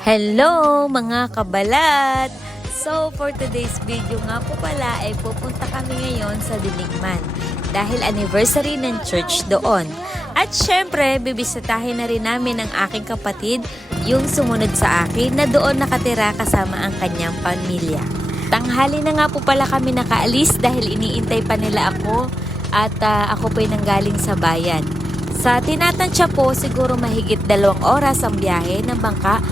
Hello mga kabalat! So for today's video nga po pala ay pupunta kami ngayon sa Dinigman dahil anniversary ng church doon. At syempre bibisitahin na rin namin ang aking kapatid, yung sumunod sa akin na doon nakatira kasama ang kanyang pamilya. Tanghali na nga po pala kami nakaalis dahil iniintay pa nila ako at ako po'y nanggaling sa bayan. Sa tinatansya po siguro mahigit 2 oras ang biyahe ng bangka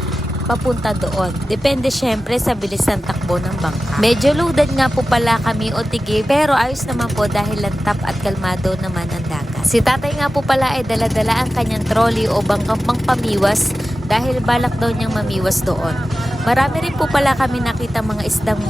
papunta doon. Depende syempre sa bilis ng takbo ng bangka. Medyo loaded nga po pala kami o tige pero ayos naman po dahil lantap at kalmado naman ang dagat. Si tatay nga po pala ay dala-dala ang kanyang trolley o bangkang pangpamiwas dahil balak daw niyang mamiwas doon. Marami rin po pala kami nakita mga isdang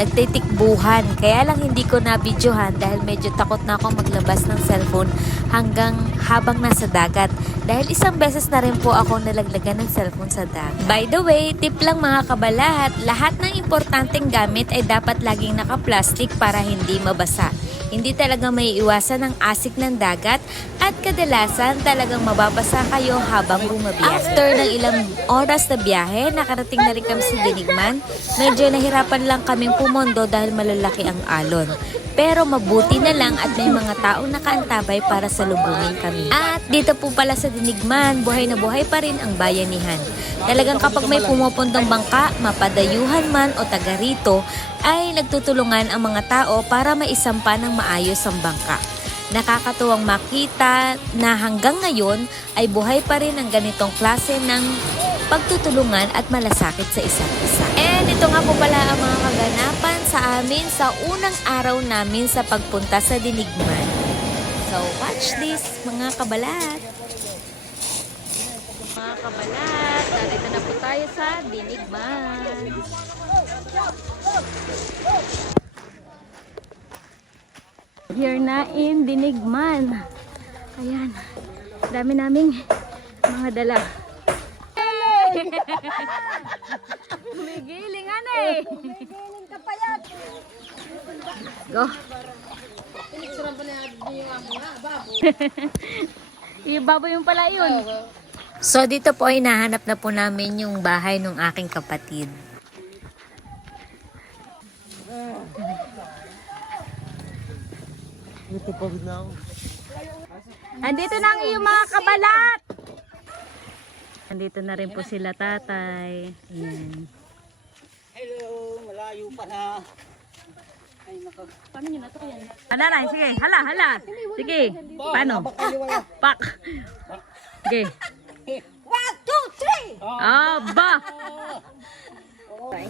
nagtitikbuhan. Kaya lang hindi ko na-videohan dahil medyo takot na ako maglabas ng cellphone habang nasa dagat. Dahil isang beses na rin po ako nalaglagan ng cellphone sa dagat. By the way, tip lang mga kabalahat, lahat ng importanteng gamit ay dapat laging naka-plastic para hindi mabasa. Hindi talaga may iwasan ang asik ng dagat at kadalasan talagang mababasa kayo habang bumabiyahe. After ng ilang oras na biyahe, nakarating na rin kami sa Dinigman. Medyo nahirapan lang kaming pumondo dahil malalaki ang alon. Pero mabuti na lang at may mga taong nakaantabay para salubungin kami. At dito po pala sa Dinigman, buhay na buhay pa rin ang bayanihan. Talagang kapag may pumupundang bangka, mapadayuhan man o taga rito, ay nagtutulungan ang mga tao para maisampa ng maayos ang bangka. Nakakatuwang makita na hanggang ngayon ay buhay pa rin ang ganitong klase ng pagtutulungan at malasakit sa isa't isa. And ito nga po pala ang mga kaganapan sa amin sa unang araw namin sa pagpunta sa Dinigman. So watch this mga kabalat! Mga kabalat, narito na po tayo sa Dinigman. Here na in Dinigman. Ayan, dami naming mga dala. Gumigilingan eh. Gumigiling ka pa yan. Go. Yung baboy yung pala yun. So dito po ay nahanap na po namin yung bahay ng aking kapatid. Andito na ang iyong mga kabalat. Andito na rin po sila tatay. Ayan. Hello, malayo pa na. Ay, nako. Paano nyo na ito yan? Hala, sige. Hala. Sige. Paano? Pak. Sige. 1, 2, 3. Aba!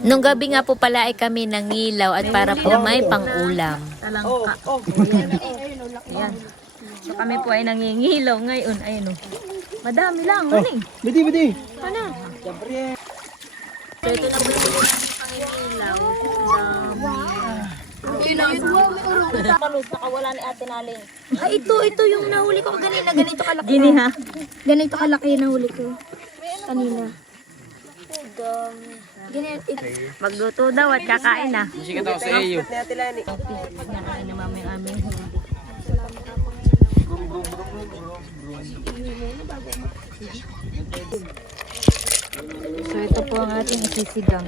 Nung gabi nga po pala ay kami nangilaw at para po may pang-ulam. Talangka. Ayan. So kami po ay nangingilaw ngayon. Ayun o. Madami lang. Ano eh? Bidi. Ano? Siyempre. So ito na po yung pangingilaw. Palos, nakawala ni Ate Naling. Ay, ito yung nahuli ko kanina. Ganito kalaki. Gini ha? Ganito kalaki na huli ko. Kanina. Magluto daw at kakain na. Musika daw sa iyo. Nakain na mamay amin. So ito po ang ating isisigang.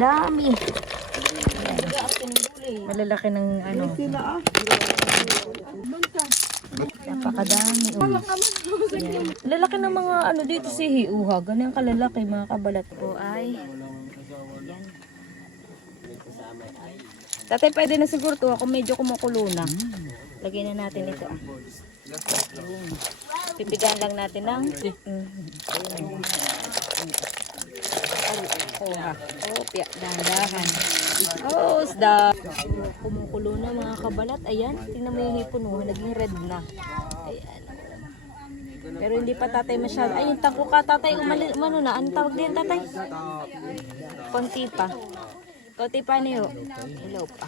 Dami. Malalaki ng ano. Napakadami. Ayan. Lalaki ng mga ano dito si hiuha. Ganyan kalalaki mga kabalat po ay. Ayan. Tatay, pwede na siguro to. Ako medyo kumukulo na. Lagyan na natin ito. Pipigaan lang natin ng dahan-dahan. Oh, kumukulo na mga kabalat. Ayan, tingnan mo yung hipon mo. Naging red na. Ayan. Pero hindi pa tatay masyado. Ay, yung tangko ka tatay. Umano na. Anong tawag din tatay? Konti pa. Konti pa niyo. Hello pa.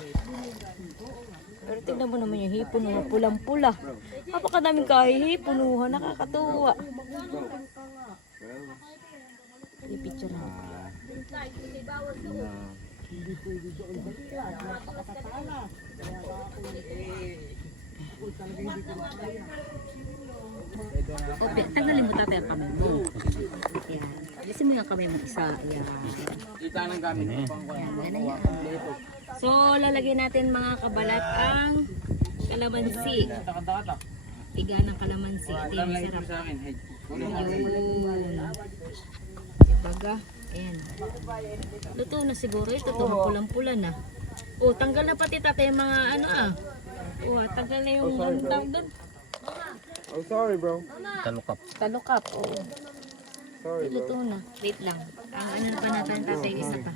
Pero tingnan mo naman yung hipon mo. Pulang-pula. Napakadaming kahihipon mo. Nakakatuwa. I-picture na. Okay, tanggalin mo tatay ang kamay mo. Ayan. Alisin mo yung kamay mo isa. Ayan. Kita ng gamit. Ayan, yan, yan. So, lalagyan natin mga kabalat ang kalamansi. Takot. Piga ng kalamansi. Ito yung sarap. Sa akin. Hey. Ayun. Baga. Ayan. Luto na siguro ito. Pulang-pula na. Oh, tanggal na pati tatay yung mga ano ah. Oh, tanggal na yung tawag doon. Oh, sorry bro. Talukap. Oh. Sorry Luto na. Wait lang. Ang ano na pa natin tatay isa pa.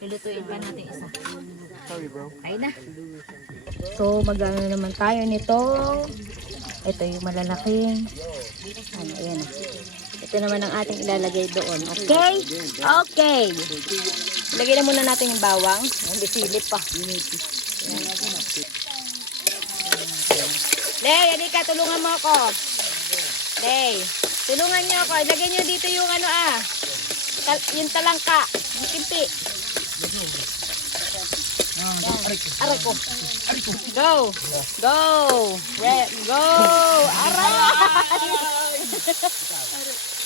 Lulutuin pa natin isa. Sorry bro. Ay na. So, magano naman tayo nito. Ito yung malalaking. Ano, ayan. Ito naman ang ating ilalagay doon. Okay? Okay. Ilagay na muna natin yung bawang. Hindi silip pa. Lay, halika, tulungan mo ako. Lay, tulungan niyo ako. Ilagay niyo dito yung ano yung talangka. Yung timpi. Aray ko. Go. Go. Go. Aray.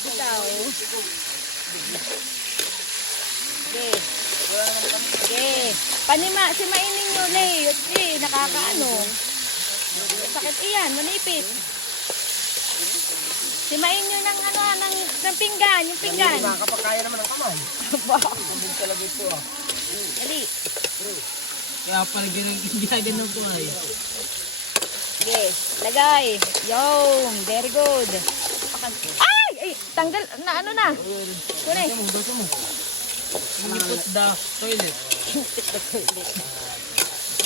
Bitaw. Okay. Okay. Simain ninyo, Lay. Nakakaano. Sakit iyan, manipit. Simain nyo ng ng pinggan, yung pinggan. Nakakapagkaya naman ang kamay. Kumbin talaga ito ah. Dali. Kaya pala ginaganon ko ay. Okay, lagay. Yung, very good. Ay! Ay! Tanggal, na ano na? Kunay. Dito mo. Inipot the toilet.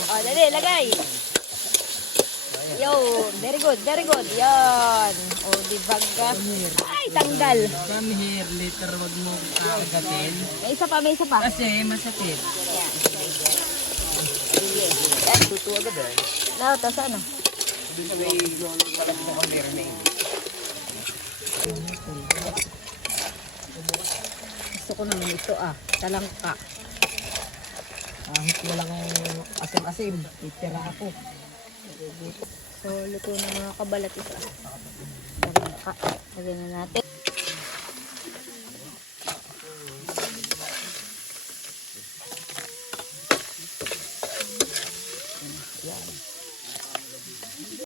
O, dali, lagay. Yo, very good, very good. Yan. O, di baga. Ay, tanggal. Come here, later wag mo kakagatin. May isa pa, may isa pa. Kasi masakit. Yan. Sige. Tuto agad eh. No, tas ano? Dito may palag mo kang remain. Gusto ko naman ito talangka. Kahit walang asim-asim, itira ako. So, luto na mga kabalat isa. Talangka. Lagyan na natin.